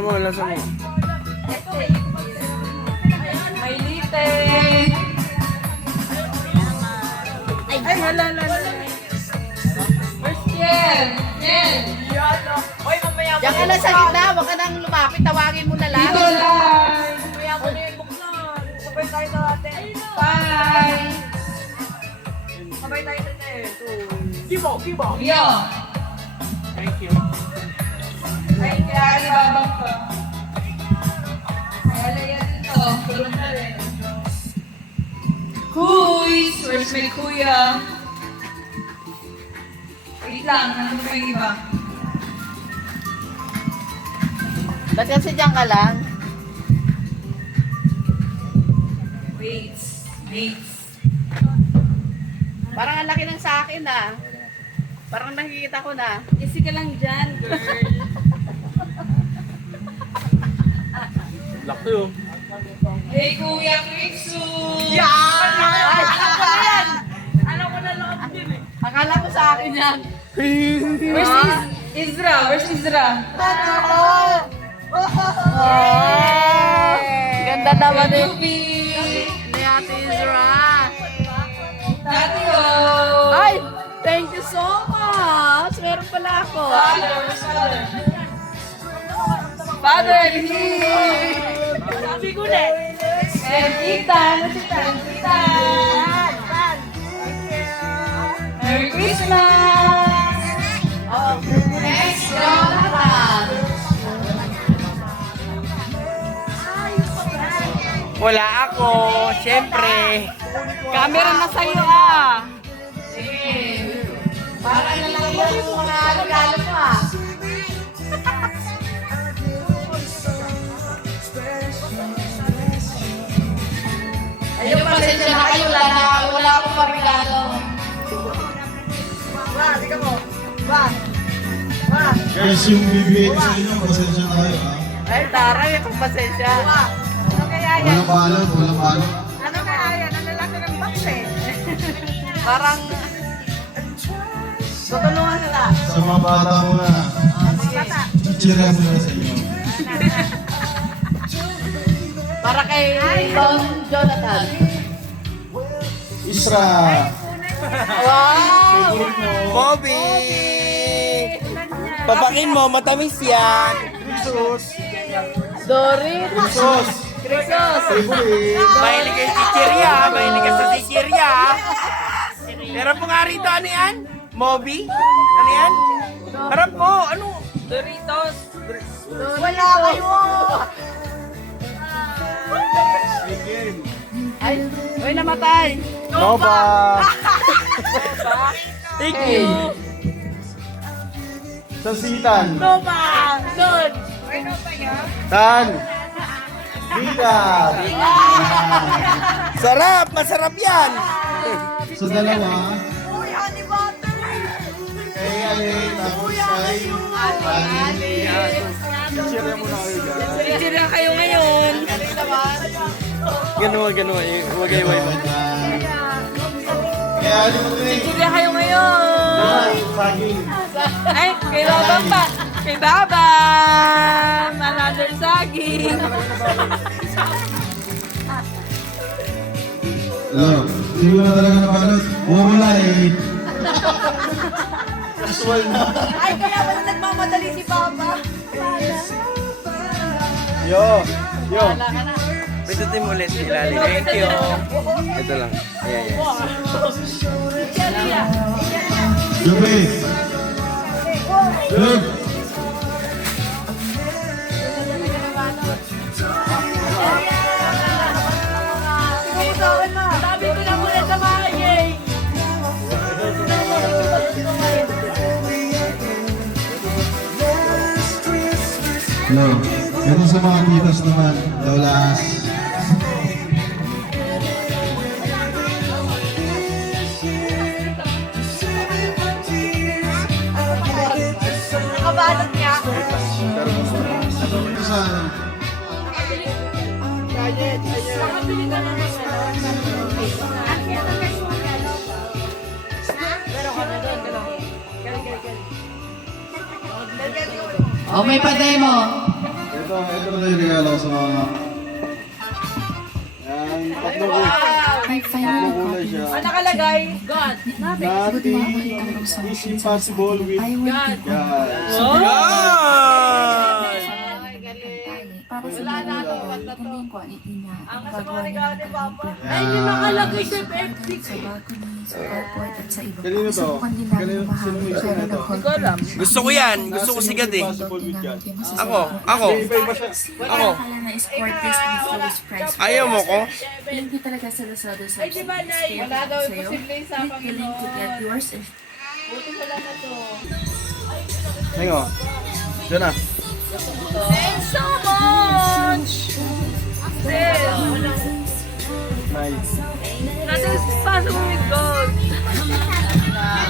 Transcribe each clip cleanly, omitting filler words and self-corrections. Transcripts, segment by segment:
mo, lasa mo. May lite. Ay, hala. Where's Jen? Jen! Oy, mamaya Diyan ka lang sa gitna, huwag ka nang lumapit, tawagin mo na lang. dito lang. Mamaya ko na yung buksan. Sabay tayo sa atin. Bye! Sabay tayo sa atin. Kibo! Yo! Thank you. Ay, kaya alibabang ko. Ay, alayan ito. Tulog na rin. Kuys! Where's my kuya? Wait lang, nandun pa yung iba. Ba't kasi diyan ka lang? Wait. Parang ang laki ng sa akin ah. Parang nakikita ko na. Easy ka lang dyan, girl. Laki oh. Hey, Kuya Quixu! Yan! Ay, Alam ko na lang din eh. akala ko sa akin yan. Where's Izra? Where's Izra? Oh, ganda naman eh. Ruby! Ni Ate Izra. Tati O! Ay, thank you so much. Meron pala ako. Father! Where's Father? Father! Sabi ko na eh. And Ethan! Where's Ethan? Ethan! Merry Christmas! Oh, next, Jonathan. Wala ako, syempre. Camera na sa'yo ah. Sige. Para na lang yung mga regalo mo ah. Ayun, pasensya na kayo. Wala akong parigalo. Guys, yung bibigay ko sa inyo, pasensya na kayo ha. Ay, taray. Itong pasensya. Walang balot, walang balot. Ano kaya yan? Ang lalaki ng box eh. Parang... Tutulungan sila. Sa mga bata mo na, chichira mo na sa inyo. Para kay Don Jonathan. Isra! Wow! Bobby! Papakin mo, matamis yan. Dorit. Sos! Crisos. Favorite! Mahilig kay chichirya, mahilig ka sa chichirya. Meron po nga rito, ano yan? Moby? Ano yan? Harap mo, ano? Doritos! Wala kayo! Ay, uy, namatay. Nova! Thank you! Sansitan! Nova! Doon! Tan! Bigat! Sarap! Masarap yan! Sa dalawa. Kay Alin, tapos kay chichira mo na kayo guys. Chichirya kayo ngayon! Ganun, wagay-way mo. Kaya Alin mo din. Chichirya kayo ngayon! Saging. Ay, kay Babang pa! Kay Babang! Another saging! Hello, hindi ko na talaga napanood. Wala eh. Casual na. Ay, kaya pala nagmamadali si Papa. Yo! Yo! Wala ka na. Pitutin mo ulit, ilalim. Thank you. Ito lang. Ayan, yan. Jubi! Jub! Sabi ko na muna sa bahay. Yo! Ito sa mga titas naman. Lolas. Nakabalot niya. Ito sa... Kayet, nakabili ka na ng Oh, may pa-demo. ito na yung regalo ko sa mga... Yan, tatlong kulay siya. Ano nakalagay? Nothing is impossible with God. Wala na ako, wala to. Ang kasi mga regalo ni Papa. Ay, hindi makalagay sa F6. Sa balcony, sa airport, at sa iba pa. Kanino to? Subukan din namin Kanino? mahal. Sino may isa Pero na to? nag-confirm siya. Gusto ko yan. Gusto ko sigad eh. Impossible with God. Ako. Iba-iba siya. Ako. Akala na escort this with lowest price. Ayaw mo ko? Link ko talaga sa Lazada sa Ay, di ba, Nay? Wala daw imposible sa Click the link to get yours and Buti wala na to. Ngayon. Diyan na. Thanks so much! Sis! Nice. Nothing is possible with God.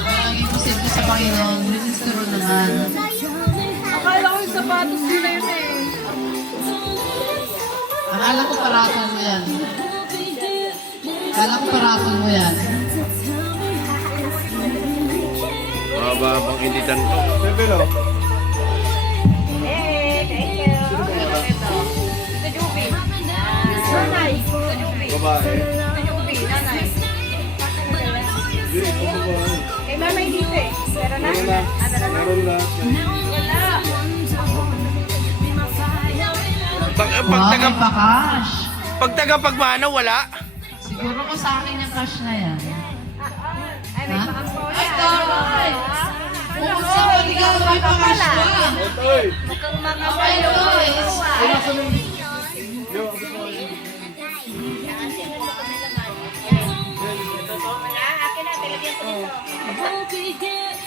Walang imposible sa Panginoon. This is true naman. Akala ko yung sapatos nila yun eh. Akala ko paraton mo yan. Akala ko paraton mo yan. Mababang editan ko. Pepelo. Eh, thank you. Ito. Sa Juby. Nanay. Sa Juby. Babae. Sa Juby. Nanay. Hindi, ito babae. Kay mama hindi eh. Pero na. Meron na. Meron na. Wala. Wow, may pa-cash. Pag tagapagmana, wala. Siguro ko sa akin yung cash na yan. Ay, may pakaspola. Ay, taray! Bukod sa regalo, may pa-cash pa. Ito eh. Mukhang mga Okay, guys. Ay, nasa nung... Yo,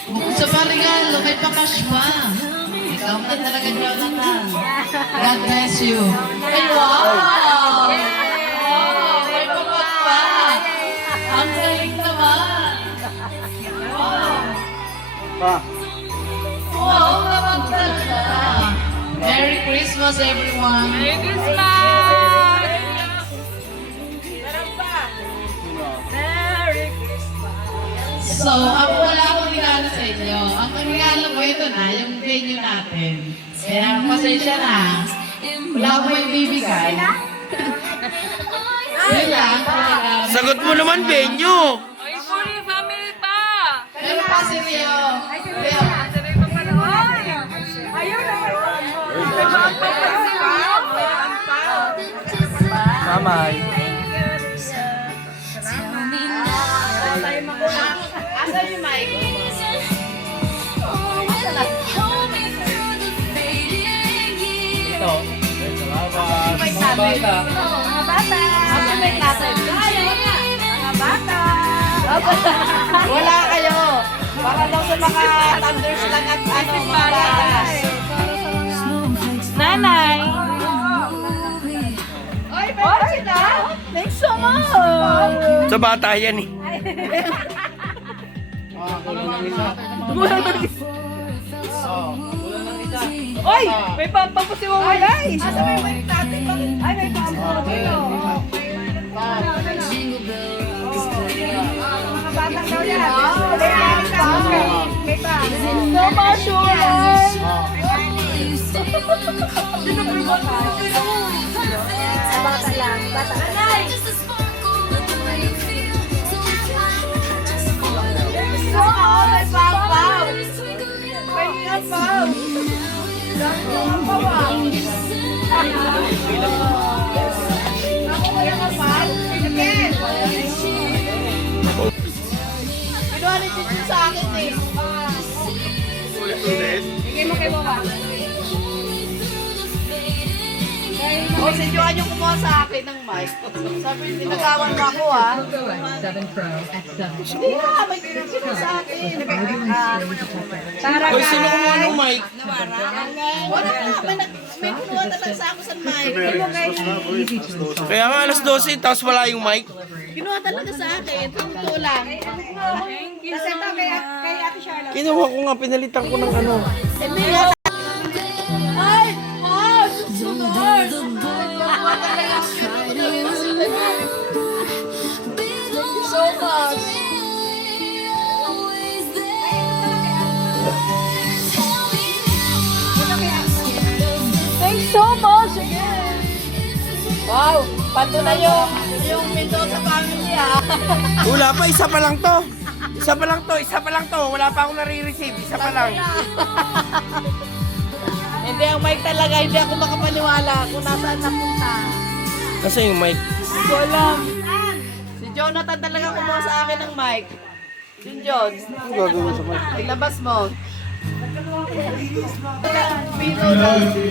Bukod sa regalo, may pa-cash pa. Ikaw na talaga, Jonathan. God bless you. Ay, wow! Wow! May pa-cash pa. Ang galing naman. Wow! pa. Wow, naman talaga. Merry Christmas, everyone. Merry Christmas! Meron pa. Merry Christmas. So, ako wala akong regalo sa inyo. Ang regalo ko ito na, yung venue natin. Kaya pasensya na. Wala ko yung bibigay. Yun lang, talaga. Sagot mo naman, venue. Ay, fully family pa! Pero pa si Rio. Rio. Ayun na may pampa pa sila. Mamay. Asan yung mic? Mga bata. Asan may natin? Mga bata. Wala kayo. Para daw sa mga thunders lang at ano, mga bata. Nanay. Oy, meron sila. Thanks so much. Sa bata yan eh. Oy, may pampa po si Wawa guys. Asa may mic natin? Ay, may pampa. Mga batang daw yan. May pa. No more sugar. Bata lang. Bata. Nanay. Oo, may pampaw. May pampaw. Ako wala ka pa? Again. Kinuha ni Chichi sa akin eh. Bigay mo kay Mama. O, si Joanne yung kumuha sa akin ng mic. Sabi, pinagawan mo ako ah. 7 Pro X7. Hindi na, may pinagawan sa akin. Hoy, sino kumuha ng mic? Wala na, may kinuha talaga sa ako sa mic. Kaya nga alas 12, tapos wala yung mic. Kinuha talaga sa akin, tungto lang. Kasi ito kay Ate Charlotte. Kinuha ko nga, pinalitan ko ng ano. Hindi na. Ay! Oh! Susunod! So much! Thanks so much! Pato na yung Mendoza family Wala pa, isa pa lang to. Isa pa lang to. Wala pa akong nare-receive. Isa pa lang. Hindi ang mic talaga, hindi ako makapaniwala kung nasaan napunta. Kasi yung mic. Hindi ko alam. Si Jonathan talaga kumuha sa akin ng mic. Yun, John. Ano gagawin sa mic? Ilabas mo.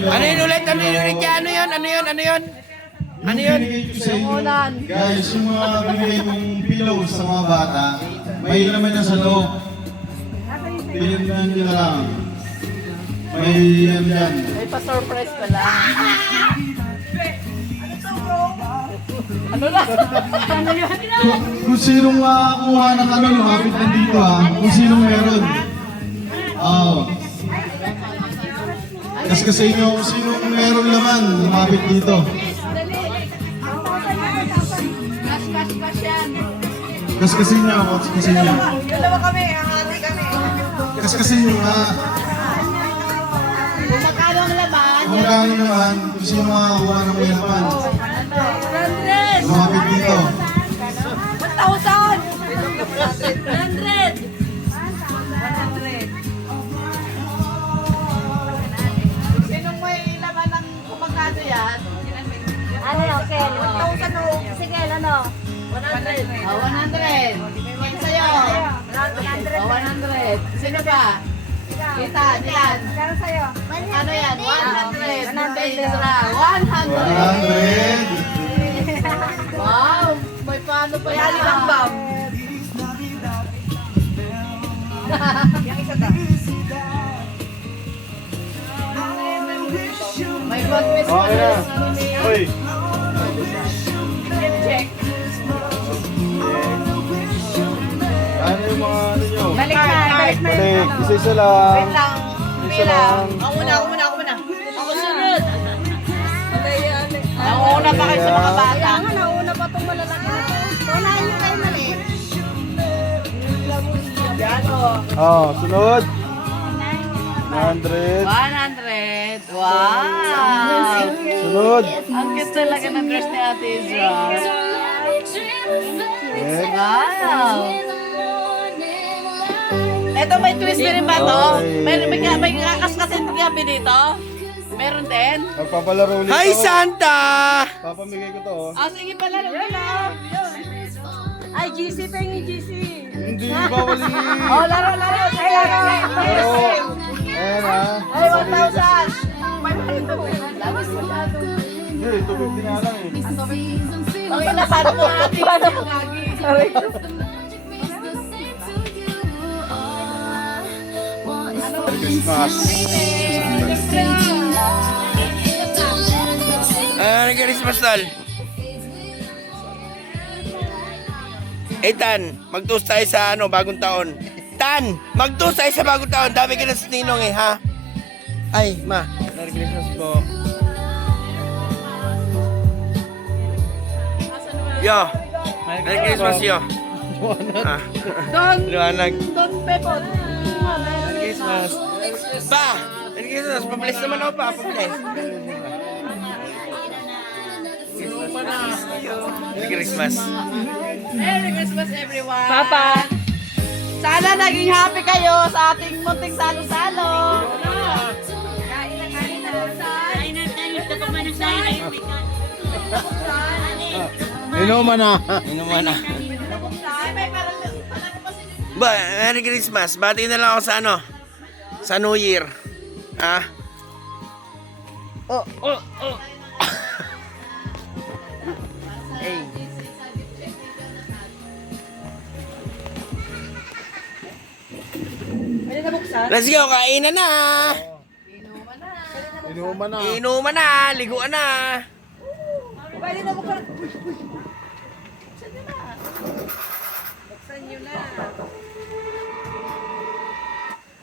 Ano yun ulit? Ano yun ulit? Ano yun? Ano yun? Binigay ko sa inyo, Ulan. guys, yung mga binigay mong pillows sa mga bata, may laman yan sa loob. Pinagyan nyo na lang. May yan yan. May pa-surprise pala. Ano lang? Kung sinong makakuha ng ano, lumapit na dito ha. Kung sinong meron. Oo. Kasi inyo, kung sinong meron laman, lumapit dito. Kasi niya ako, kasi niya. Dalawa kami, ang ate kami. Kasi niyo ha. Kung magkano ang laman? Kung magkano naman, kung sino makakuha ng may laman. Lumapit dito. 1,000! Sinong may laman ng kung magkano yan? Ano yun, Ken? 1,000 o. Sige, ano? 100. Oh, 100. May sa'yo. Oh, 100. Sino ba? Kita, Dilan. Kano sa'yo? Ano yan? 100. 100. 100. Wow! May paano pa yan? Lang ba? Yung isa ta. May God Christmas. Okay na. Hoy. Check. Ano yung mga ano nyo? Balik na, balik na. Balik, isa-isa lang. Wait lang. Isa lang. Ako muna. Ako sunod. Patay. Nauna pa kayo sa mga bata. Kaya nga, nauna pa itong malalaki na to. Unahin nyo kayo maliit. Yan o. Oh, sunod. 100. 100. Wow! Sunod. Ang cute talaga ng dress ni Ate Isra. Next. Wow! Ito may twist na rin ba to? May kakaskasin gabi dito? Meron din? Magpapalaro ulit Hi, ako. Santa! Papamigay ko to. Ah, sige pala. Ay, GC, pengi GC. Hindi, bawal Oh, laro. Ay, laro. Pero, ayan ha. Ay, 1,000. Labis masyado. Hindi, 250 nga lang eh. Ang ina, paano mo natin? Merry Christmas, tol. Tan, mag-toast tayo sa bagong taon. Tan, mag-toast tayo sa bagong taon. Dami ka na sa ninong ha? Ay, ma. Merry Christmas po. Yo. Merry Christmas, yo. Liwanag. Don Pepot. Merry Christmas. Pa! Merry Christmas. Pabilis naman ako pa. Pabilis. Merry Christmas. Merry Christmas, everyone. Papa. Sana naging happy kayo sa ating munting salo-salo. Inuman na. Inuman na. Ay, may parang Ba, Merry Christmas. Bati na lang ako sa sa New Year. Ha? Oh. Hey. Pwede na buksan? Let's go, kainan na. Inuman na. Inuman na, liguan na. Pwede na buksan. Buksan nyo na.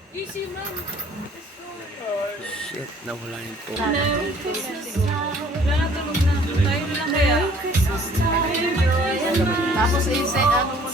Easy man. Shit, nawala yung to. Wala na, tulog na. Tayo na lang kaya. Tapos i-set ano mo